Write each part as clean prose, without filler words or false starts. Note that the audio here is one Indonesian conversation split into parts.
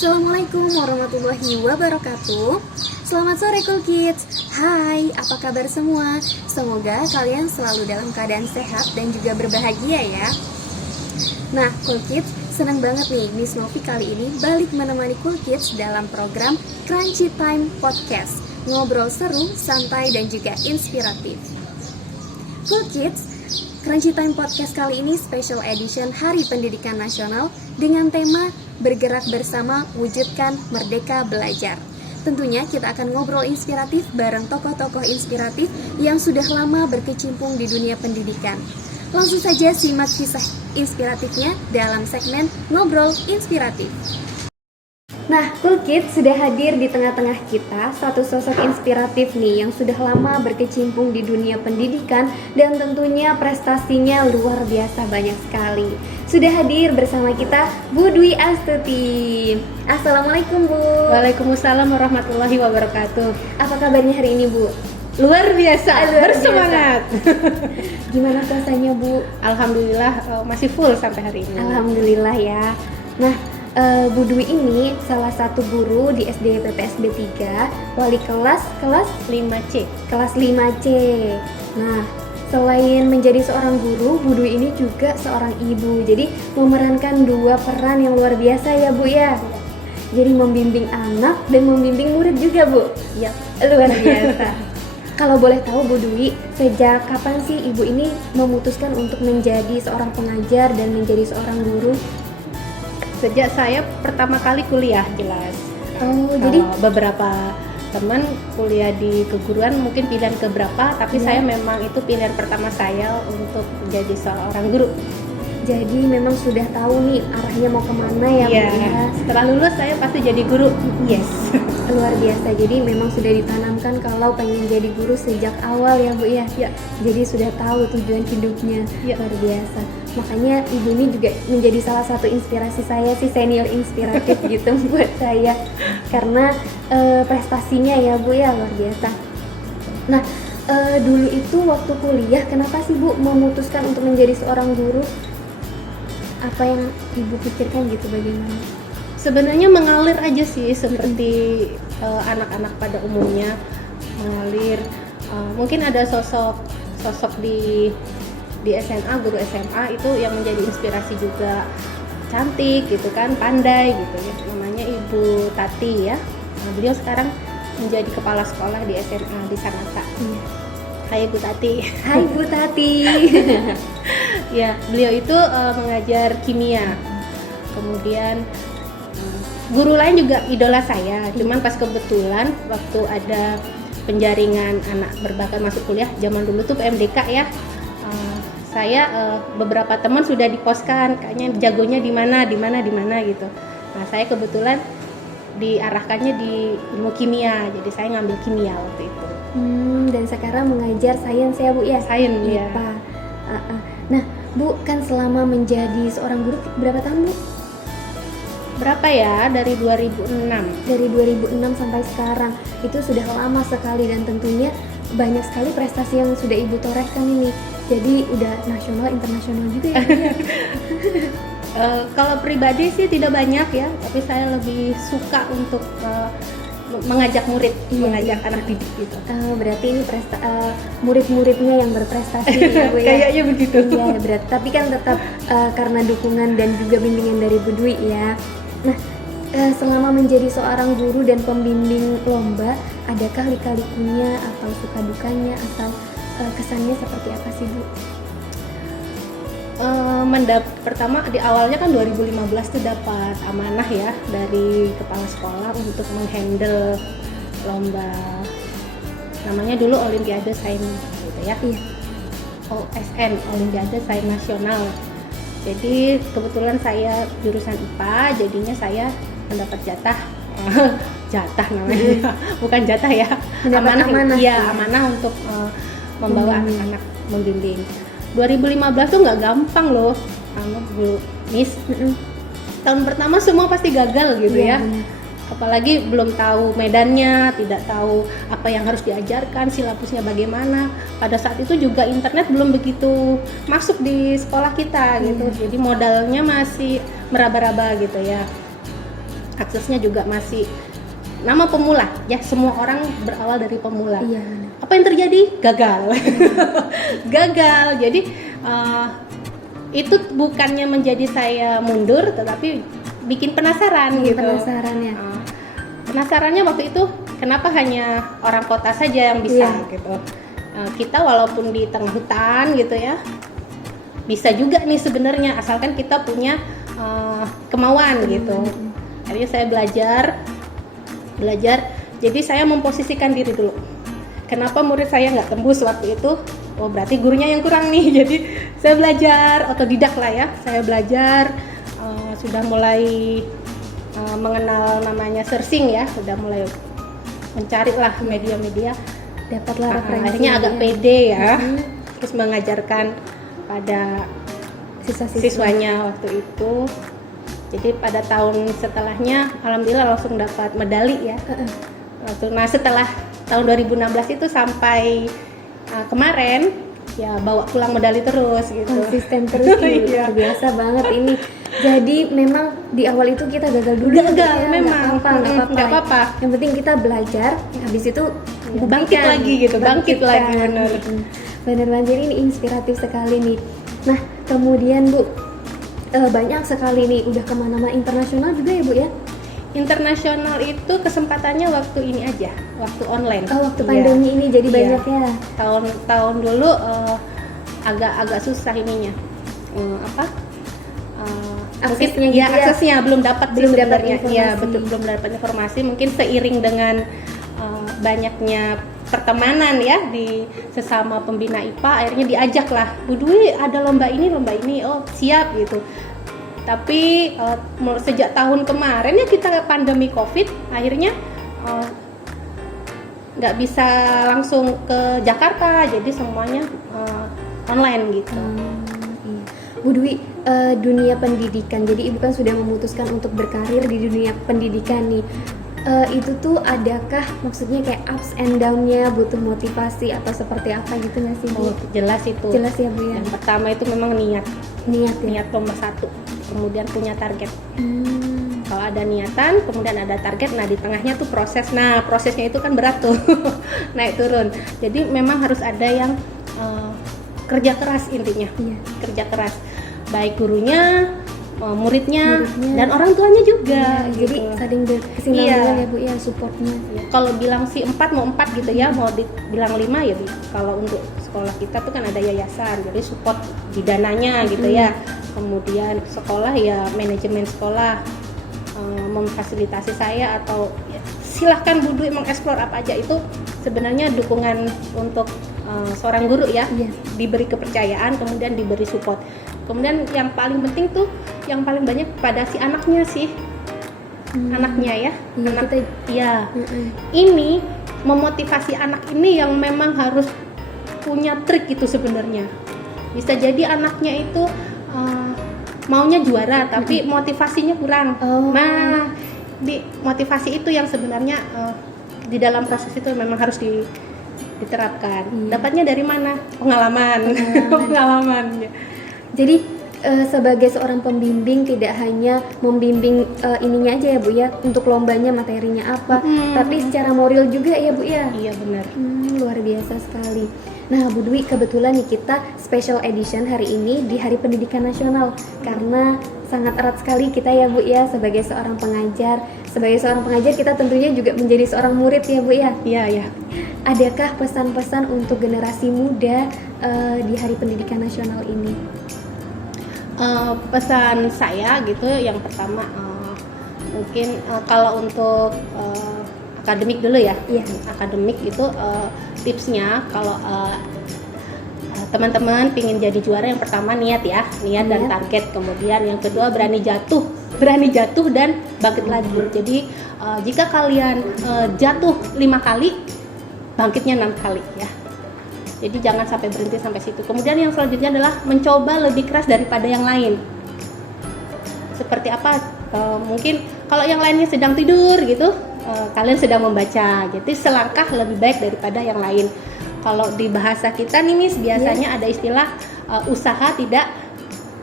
Assalamualaikum warahmatullahi wabarakatuh. Selamat sore Cool Kids. Hai, apa kabar semua? Semoga kalian selalu dalam keadaan sehat dan juga berbahagia ya. Nah Cool Kids, senang banget nih Miss Novi kali ini balik menemani Cool Kids dalam program Crunchy Time Podcast. Ngobrol seru, santai dan juga inspiratif. Cool Kids, Crunchy Time Podcast kali ini special edition Hari Pendidikan Nasional dengan tema Bergerak Bersama Wujudkan Merdeka Belajar. Tentunya kita akan ngobrol inspiratif bareng tokoh-tokoh inspiratif yang sudah lama berkecimpung di dunia pendidikan. Langsung saja simak kisah inspiratifnya dalam segmen Ngobrol Inspiratif. Nah, Cool Kids, sudah hadir di tengah-tengah kita satu sosok inspiratif nih yang sudah lama berkecimpung di dunia pendidikan dan tentunya prestasinya luar biasa banyak sekali. Sudah hadir bersama kita Bu Dwi Astuti. Assalamualaikum Bu. Waalaikumsalam warahmatullahi wabarakatuh. Apa kabarnya hari ini Bu? Luar biasa, bersemangat. Gimana puasanya Bu? Alhamdulillah masih full sampai hari ini. Alhamdulillah ya. Nah, Bu Dwi ini salah satu guru di SD PPSB 3, wali kelas 5C. Kelas 5C. Nah, selain menjadi seorang guru, Bu Dwi ini juga seorang ibu. Jadi memerankan dua peran yang luar biasa ya Bu ya. Jadi membimbing anak dan membimbing murid juga Bu. Ya, luar biasa. Kalau boleh tahu Bu Dwi, sejak kapan sih Ibu ini memutuskan untuk menjadi seorang pengajar dan menjadi seorang guru? Sejak saya pertama kali kuliah jelas. Jadi beberapa teman kuliah di keguruan mungkin pilihan keberapa, tapi saya memang itu pilihan pertama saya untuk menjadi seorang guru. Jadi memang sudah tahu nih arahnya mau kemana ya Bu ya. Setelah lulus saya pasti jadi guru. Yes. Luar biasa. Jadi memang sudah ditanamkan kalau pengen jadi guru sejak awal ya Bu ya. Jadi sudah tahu tujuan hidupnya. Luar biasa. Makanya Ibu ini juga menjadi salah satu inspirasi saya sih, senior inspiratif gitu buat saya. Karena prestasinya ya Bu ya luar biasa. Nah, dulu itu waktu kuliah kenapa sih Bu memutuskan untuk menjadi seorang guru? Apa yang Ibu pikirkan gitu, bagaimana? Sebenarnya mengalir aja sih seperti anak-anak pada umumnya mengalir. Mungkin ada sosok di SMA, guru SMA itu yang menjadi inspirasi juga, cantik gitu kan, pandai gitu ya. Namanya Ibu Tati ya. Nah, beliau sekarang menjadi kepala sekolah di SMA di Sangatta. Hai Bu Tati. Hai Bu Tati. Ya, beliau itu mengajar kimia. Kemudian guru lain juga idola saya. Cuman pas kebetulan waktu ada penjaringan anak berbakat masuk kuliah, zaman dulu tuh PMDK ya. Saya beberapa teman sudah diposkan, kayaknya jagonya di mana gitu. Nah, saya kebetulan diarahkannya di ilmu kimia, jadi saya ngambil kimia waktu itu. Dan sekarang mengajar sains ya Bu ya? Sains ya. Nah Bu, kan selama menjadi seorang guru berapa tahun Bu? Berapa ya? Dari 2006. Dari 2006 sampai sekarang, itu sudah lama sekali dan tentunya banyak sekali prestasi yang sudah Ibu torehkan ini. Jadi udah nasional, internasional juga ya Bu ya? Kalau pribadi sih tidak banyak ya, tapi saya lebih suka untuk mengajak murid, mengajak anak didik gitu. Berarti ini murid-muridnya yang berprestasi ya Bu ya? Kayaknya begitu. Iya, berarti tapi kan tetap karena dukungan dan juga bimbingan dari Bu Dwi ya. Nah, selama menjadi seorang guru dan pembimbing lomba, adakah lika-likunya atau suka dukanya atau kesannya seperti apa sih Bu? Pertama di awalnya kan 2015 tuh dapat amanah ya dari kepala sekolah untuk menghandle lomba, namanya dulu Olimpiade Sains gitu ya. OSN, Olimpiade Sains Nasional. Jadi kebetulan saya jurusan IPA, jadinya saya mendapat jatah namanya. Bukan jatah ya, amanah. Iya, amanah untuk membawa anak-anak membimbing. 2015 tuh nggak gampang loh, Bu Miss. Tahun pertama semua pasti gagal gitu ya. Apalagi belum tahu medannya, tidak tahu apa yang harus diajarkan, silabusnya bagaimana. Pada saat itu juga internet belum begitu masuk di sekolah kita gitu. Jadi modalnya masih meraba-raba gitu ya. aksesnya juga masih nama pemula ya, semua orang berawal dari pemula. Iya. Apa yang terjadi? Gagal. Gagal. Jadi itu bukannya menjadi saya mundur, tetapi bikin penasaran gitu. Penasaran ya. Penasarannya waktu itu kenapa hanya orang kota saja yang bisa gitu. Kita walaupun di tengah hutan gitu ya, bisa juga nih sebenarnya asalkan kita punya kemauan gitu. Akhirnya saya belajar. Jadi saya memposisikan diri dulu. Kenapa murid saya nggak tembus waktu itu? Oh berarti gurunya yang kurang nih. Jadi saya belajar otodidak lah ya. Saya belajar sudah mulai mengenal namanya searching ya. Sudah mulai mencari lah media-media. Dapatlah referensi. Akhirnya agak pede ya. Terus mengajarkan pada siswanya waktu itu. Jadi pada tahun setelahnya alhamdulillah langsung dapat medali ya. Nah setelah tahun 2016 itu sampai kemarin ya bawa pulang medali terus gitu. Konsisten terus luar biasa banget ini. Jadi memang di awal itu kita gagal dulu. Gagal ya, memang. Nggak apa-apa. Yang penting kita belajar, habis itu bangkit lagi gitu, bangkit lagi benar. Benar banget, ini inspiratif sekali nih. Nah kemudian Bu, banyak sekali nih udah kemana-mana internasional juga ya Bu ya? Internasional itu kesempatannya waktu ini aja, waktu online. Waktu pandemi ini jadi banyak ya. Tahun dulu agak susah ininya. Aksesnya gitu ya? Aksesnya belum dapat sebenarnya. Iya, betul, belum dapat informasi. Mungkin seiring dengan banyaknya pertemanan ya di sesama pembina IPA, akhirnya diajak lah, Bu Dwi ada lomba ini, oh siap gitu. Tapi sejak tahun kemarin ya kita pandemi COVID, akhirnya nggak bisa langsung ke Jakarta, jadi semuanya online gitu. Bu Dwi, dunia pendidikan, jadi Ibu kan sudah memutuskan untuk berkarir di dunia pendidikan nih. Itu tuh adakah maksudnya kayak ups and down-nya, butuh motivasi atau seperti apa gitu nggak sih Bu? Jelas itu. Jelas ya Bu ya. Yang pertama itu memang niat ya? Niat nomor 1, kemudian punya target. Kalau ada niatan, kemudian ada target, nah di tengahnya tuh proses. Nah prosesnya itu kan berat tuh, naik turun. Jadi memang harus ada yang kerja keras intinya. Kerja keras, baik gurunya, muridnya dan orang tuanya juga. Jadi saling berkesinambungan ya Bu ya, supportnya. Kalau bilang si 4 mau 4 gitu ya, mau dibilang 5 ya. Kalau untuk sekolah kita tuh kan ada yayasan, jadi support di dananya gitu ya. Kemudian sekolah ya manajemen sekolah memfasilitasi saya, atau ya, silahkan Bu Dwi mengeksplor apa aja, itu sebenarnya dukungan untuk seorang guru ya. Diberi kepercayaan, kemudian diberi support. Kemudian yang paling penting tuh, yang paling banyak pada si anaknya sih, anaknya ya. Ini memotivasi anak ini yang memang harus punya trik itu sebenarnya. Bisa jadi anaknya itu maunya juara, tapi motivasinya kurang. Nah, di motivasi itu yang sebenarnya di dalam proses itu memang harus diterapkan. Dapatnya dari mana? Pengalaman. Ya. Jadi sebagai seorang pembimbing tidak hanya membimbing ininya aja ya Bu ya, untuk lombanya materinya apa, tapi secara moral juga ya Bu ya. Iya benar. Luar biasa sekali. Nah Bu Dwi, kebetulan nih kita special edition hari ini di Hari Pendidikan Nasional, karena sangat erat sekali kita ya Bu ya sebagai seorang pengajar. Sebagai seorang pengajar kita tentunya juga menjadi seorang murid ya Bu ya. Iya. Adakah pesan-pesan untuk generasi muda di Hari Pendidikan Nasional ini? Pesan saya gitu, yang pertama mungkin kalau untuk akademik dulu ya. Akademik itu tipsnya kalau teman-teman pingin jadi juara, yang pertama niat dan target. Kemudian yang kedua berani jatuh dan bangkit lagi. Jadi jika kalian jatuh 5 kali, bangkitnya 6 kali ya. Jadi jangan sampai berhenti sampai situ. Kemudian yang selanjutnya adalah mencoba lebih keras daripada yang lain. Seperti apa? Mungkin kalau yang lainnya sedang tidur gitu, kalian sedang membaca. Jadi selangkah lebih baik daripada yang lain. Kalau di bahasa kita nih Miss, biasanya ada istilah usaha tidak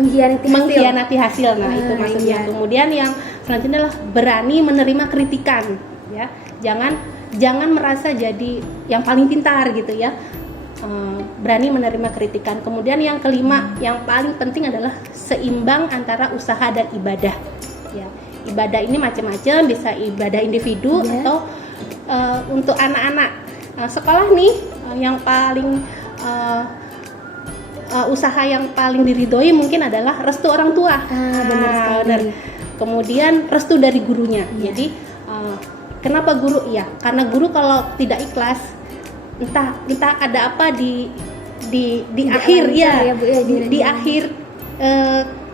mengkhianati hasil. Nah, itu maksudnya. Iya. Kemudian yang selanjutnya adalah berani menerima kritikan, ya. Jangan merasa jadi yang paling pintar gitu ya. Berani menerima kritikan. Kemudian yang kelima, yang paling penting adalah seimbang antara usaha dan ibadah. Ya, ibadah ini macam-macam, bisa ibadah individu atau untuk anak-anak sekolah nih, yang paling usaha yang paling diridhoi mungkin adalah restu orang tua. Benar sekali. Kemudian restu dari gurunya. Jadi kenapa guru? Ya, karena guru kalau tidak ikhlas, entah ada apa di akhir ya, Bu, ya, di akhir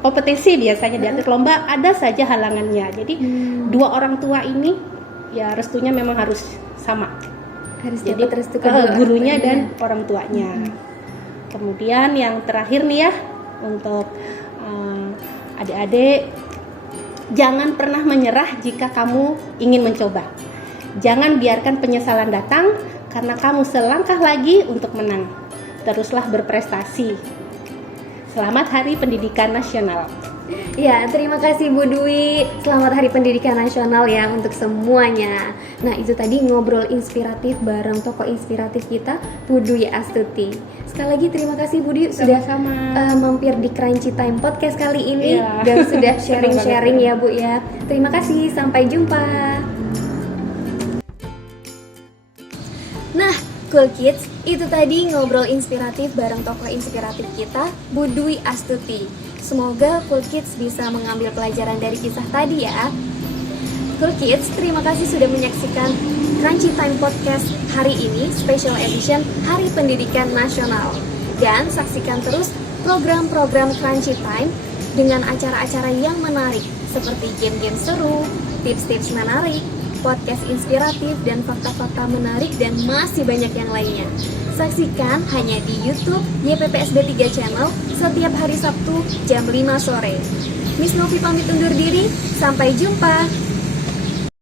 kompetisi biasanya di akhir lomba ada saja halangannya. Jadi dua orang tua ini ya restunya memang harus sama. Harus Jadi dapat restu kedua gurunya orang dan orang tuanya. Kemudian yang terakhir nih ya, untuk adik-adik, jangan pernah menyerah jika kamu ingin mencoba. Jangan biarkan penyesalan datang karena kamu selangkah lagi untuk menang. Teruslah berprestasi. Selamat Hari Pendidikan Nasional. Ya, terima kasih Bu Dwi. Selamat Hari Pendidikan Nasional ya untuk semuanya. Nah, itu tadi ngobrol inspiratif bareng tokoh inspiratif kita, Bu Dwi Astuti. Sekali lagi terima kasih Bu Dwi sudah mampir di Crunchy Time Podcast kali ini dan sudah sharing-sharing ya Bu ya. Terima kasih, sampai jumpa. Nah, Cool Kids, itu tadi ngobrol inspiratif bareng tokoh inspiratif kita, Bu Dwi Astuti. Semoga Cool Kids bisa mengambil pelajaran dari kisah tadi ya. Cool Kids, terima kasih sudah menyaksikan Crunchy Time Podcast hari ini, Special Edition Hari Pendidikan Nasional. Dan saksikan terus program-program Crunchy Time dengan acara-acara yang menarik seperti game-game seru, tips-tips menarik, podcast inspiratif, dan fakta-fakta menarik, dan masih banyak yang lainnya. Saksikan hanya di YouTube YPPSD 3 Channel setiap hari Sabtu jam 5 sore. Miss Novi pamit undur diri, sampai jumpa.